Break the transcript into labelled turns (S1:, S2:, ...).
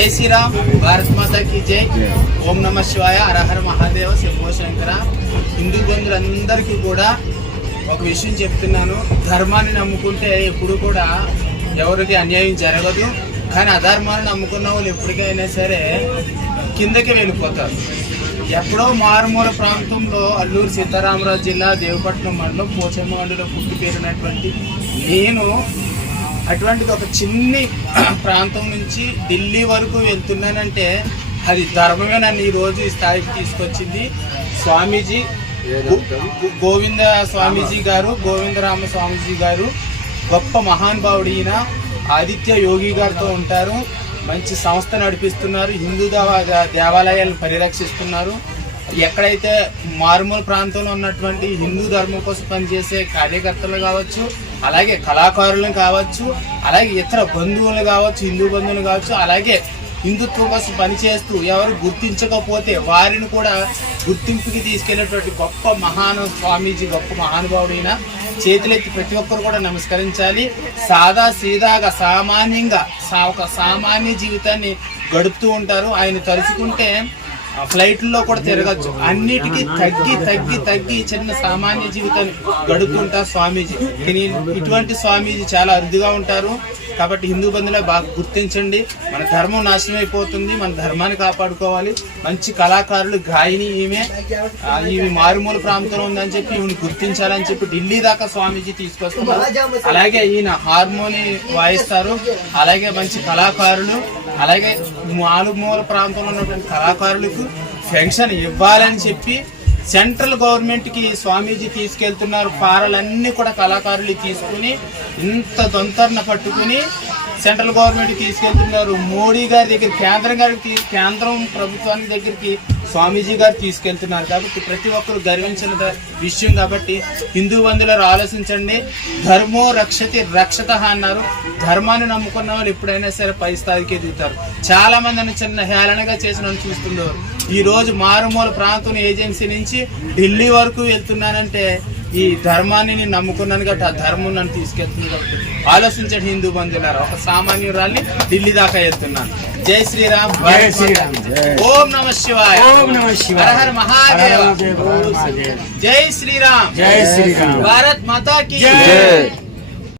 S1: జై శ్రీరామ్ భారత్ మాతాకి జై. ఓం నమ శివాయ హరహర మహాదేవ శివో శంకర. హిందూ బంధువులందరికీ కూడా ఒక విషయం చెప్తున్నాను. ధర్మాన్ని నమ్ముకుంటే ఎప్పుడు కూడా ఎవరికి అన్యాయం జరగదు. కానీ అధర్మాన్ని నమ్ముకున్న వాళ్ళు ఎప్పటికైనా సరే కిందకి వెళ్ళిపోతారు. ఎప్పుడో మారుమూల ప్రాంతంలో అల్లూరు సీతారామరాజు జిల్లా దేవపట్నం మండలం పోచమ్మగండిలో పుట్టి పేరినటువంటి నేను అటువంటిది ఒక చిన్ని ప్రాంతం నుంచి ఢిల్లీ వరకు వెళ్తున్నానంటే అది ధర్మమే నన్ను ఈ రోజు ఈ స్థాయికి తీసుకొచ్చింది. స్వామీజీ గోవింద స్వామీజీ గారు గోవిందరామ స్వామీజీ గారు గొప్ప మహానుభావుడు ఈయన. ఆదిత్య యోగి గారితో ఉంటారు. మంచి సంస్థ నడిపిస్తున్నారు. హిందూ దేవాలయాలను పరిరక్షిస్తున్నారు. ఎక్కడైతే మారుమూల ప్రాంతంలో ఉన్నటువంటి హిందూ ధర్మం కోసం పనిచేసే కార్యకర్తలు కావచ్చు అలాగే కళాకారులను కావచ్చు అలాగే ఇతర బంధువులు కావచ్చు హిందూ బంధువులు కావచ్చు అలాగే హిందుత్వం కోసం పనిచేస్తూ ఎవరు గుర్తించకపోతే వారిని కూడా గుర్తింపుకి తీసుకెళ్ళేటువంటి గొప్ప మహాను స్వామీజీ గొప్ప మహానుభావుడైన చేతులెత్తి ప్రతి ఒక్కరు కూడా నమస్కరించాలి. సాదా సీదాగా సామాన్యంగా సా ఒక సామాన్య జీవితాన్ని గడుపుతూ ఉంటారు. ఆయన తలుచుకుంటే ఫ్లైట్లో కూడా తిరగచ్చు. అన్నిటికీ తగ్గి తగ్గి తగ్గి చిన్న సామాన్య జీవితాన్ని గడుపుతుంటారు స్వామీజీ. కానీ ఇటువంటి స్వామీజీ చాలా అరుదుగా ఉంటారు. కాబట్టి హిందూ బంధువులే బాగా గుర్తించండి. మన ధర్మం నాశనం అయిపోతుంది. మన ధర్మాన్ని కాపాడుకోవాలి. మంచి కళాకారులు గాయని ఈమె. ఈమె మారుమూల ప్రాంతంలో ఉందని చెప్పి ఈమెను గుర్తించాలని చెప్పి ఢిల్లీ దాకా స్వామీజీ తీసుకొస్తున్నారు. అలాగే ఈయన హార్మోని వాయిస్తారు. అలాగే మంచి కళాకారులు. అలాగే మాలుమూల ప్రాంతంలో ఉన్నటువంటి కళాకారులకు పెన్షన్ ఇవ్వాలని చెప్పి సెంట్రల్ గవర్నమెంట్కి స్వామీజీ తీసుకెళ్తున్నారు. పారలన్నీ కూడా కళాకారులు తీసుకుని ఇంత దొంతరన పట్టుకుని సెంట్రల్ గవర్నమెంట్ తీసుకెళ్తున్నారు. మోడీ గారి దగ్గర కేంద్రం గారికి కేంద్రం ప్రభుత్వానికి దగ్గరికి స్వామీజీ గారు తీసుకెళ్తున్నారు కాబట్టి ప్రతి ఒక్కరు గర్వించిన విషయం కాబట్టి హిందూ బంధువులు ఆలోచించండి. ధర్మో రక్షతి రక్షత అన్నారు. ధర్మాన్ని నమ్ముకున్న వాళ్ళు ఎప్పుడైనా సరే పై స్థాయికి ఎదుగుతారు. చాలా మంది అని చిన్న హేళనగా చేసిన చూస్తున్నారు ఈ రోజు మారుమూల ప్రాంతం ఏజెన్సీ నుంచి ఢిల్లీ వరకు వెళ్తున్నానంటే ఈ ధర్మాన్ని నేను నమ్ముకున్నాను కాబట్టి ఆ ధర్మం నన్ను తీసుకెళ్తుంది కాబట్టి ఆలోచించండి హిందూ బంధువులారా ఒక సామాన్యురాల్ని ఢిల్లీ దాకా వెళ్తున్నాను జై శ్రీరామ్
S2: జై శ్రీరామ్.
S1: ఓం నమ శివాయ
S2: ఓం నమ శివాయ. హర హర మహాదేవ.
S1: జై శ్రీరామ్
S2: జై శ్రీరామ్
S1: భారత్ మాతా కి
S2: జై.